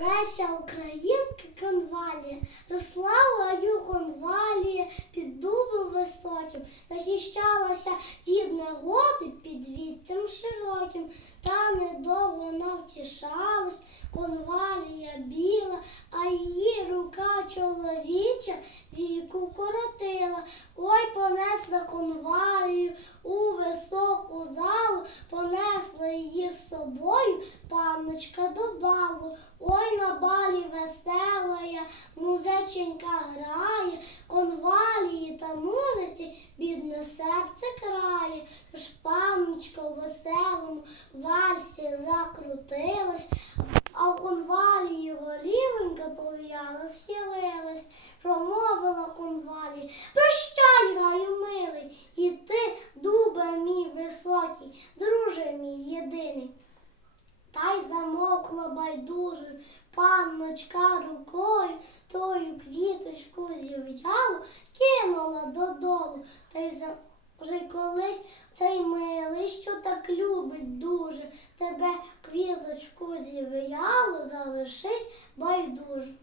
Леся Українка конвалія, росла в гаю конвалія під дубом високим, захищалася від негоди під віттям широким, та недовго навтішалась, конвалія біла, а її рука чоловіча віку коротила. Ой, понесла конвалію у високу залу, понесла її з собою панночка до балу. Музиченька грає, конвалії та музиці бідне серце крає. Тож панночка у веселому вальсі закрутилась, а в конвалії голівенька пов'яла, схилилась, промовила конвалії. Прощай, гаю милий, і ти, дубе мій високий, друже мій єдиний. Та й замовкла байдуже панночка рукою, тою квіточку зів'ялу кинула додолу, та й за вже колись цей милий, що так любить дуже, тебе квіточку зів'ялу залишись байдуже.